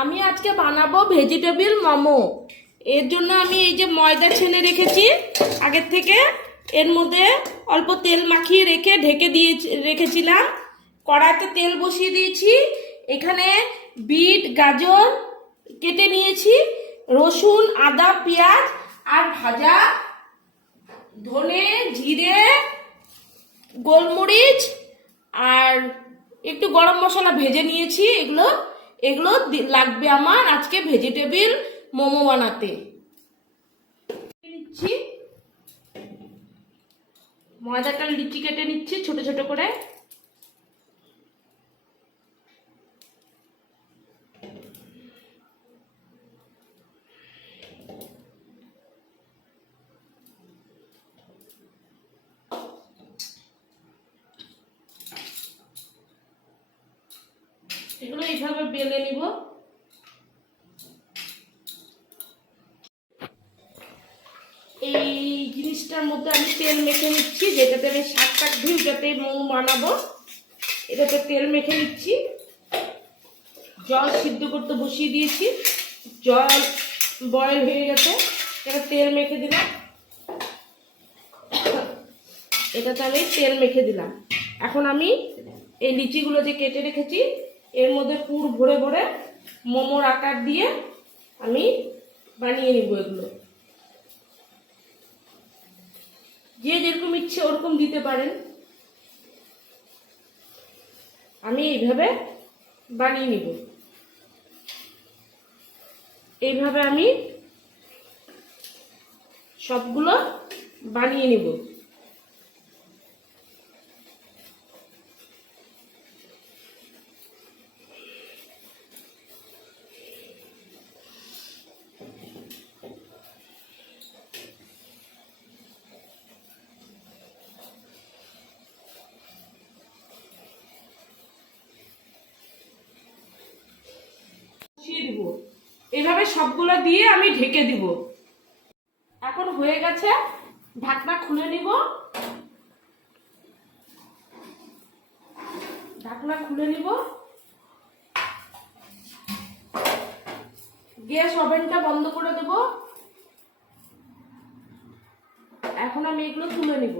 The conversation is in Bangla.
আমি আজকে বানাবো ভেজিটেবিল মোমো। এর জন্য আমি এই যে ময়দা ছেনে রেখেছি আগের থেকে, এর মধ্যে অল্প তেল মাখিয়ে রেখে ঢেকে দিয়ে রেখেছিলাম। কড়াইতে তেল বসিয়ে দিয়েছি। এখানে বিট গাজর কেটে নিয়েছি, রসুন আদা পেঁয়াজ আর ভাজা ধনে জিরে গোলমরিচ আর একটু গরম মশলা ভেজে নিয়েছি। এগুলো এগুলো লাগবে আমার আজকে ভেজিটেবিল মোমো বানাতে। নিচ্ছি ময়দাটা লিচি কেটে নিচ্ছি ছোট ছোট করে। এগুলো এইভাবে বেলে নিব। এই জিনিসটার মধ্যে আমি তেল মেখে নিচ্ছি, যেটাতে আমি শাক টাক ধুই, ওটাতে মোমো বানাবো। এটাতে তেল মেখে নিচ্ছি। জল সিদ্ধ করতে বসিয়ে দিয়েছি, জল বয়েল হয়ে গেছে। এটা তেল মেখে দিলাম, এটাতে আমি তেল মেখে দিলাম। এখন আমি এই লিচিগুলো যে কেটে রেখেছি এর মধ্যে পুর ভরে ভরে মোমোর আকার দিয়ে আমি বানিয়ে নিব। এগুলো যে যেরকম ইচ্ছে ওরকম দিতে পারেন। আমি এইভাবে বানিয়ে নিব। এইভাবে আমি সবগুলো বানিয়ে নিব। এভাবে সবগুলো দিয়ে আমি ঢেকে দিব। এখন হয়ে গেছে, ঢাকনা খুলে নিব। ঢাকনা খুলে নিব। গ্যাস ওভেনটা বন্ধ করে দেব। এখন আমি এগুলো তুলে নিব।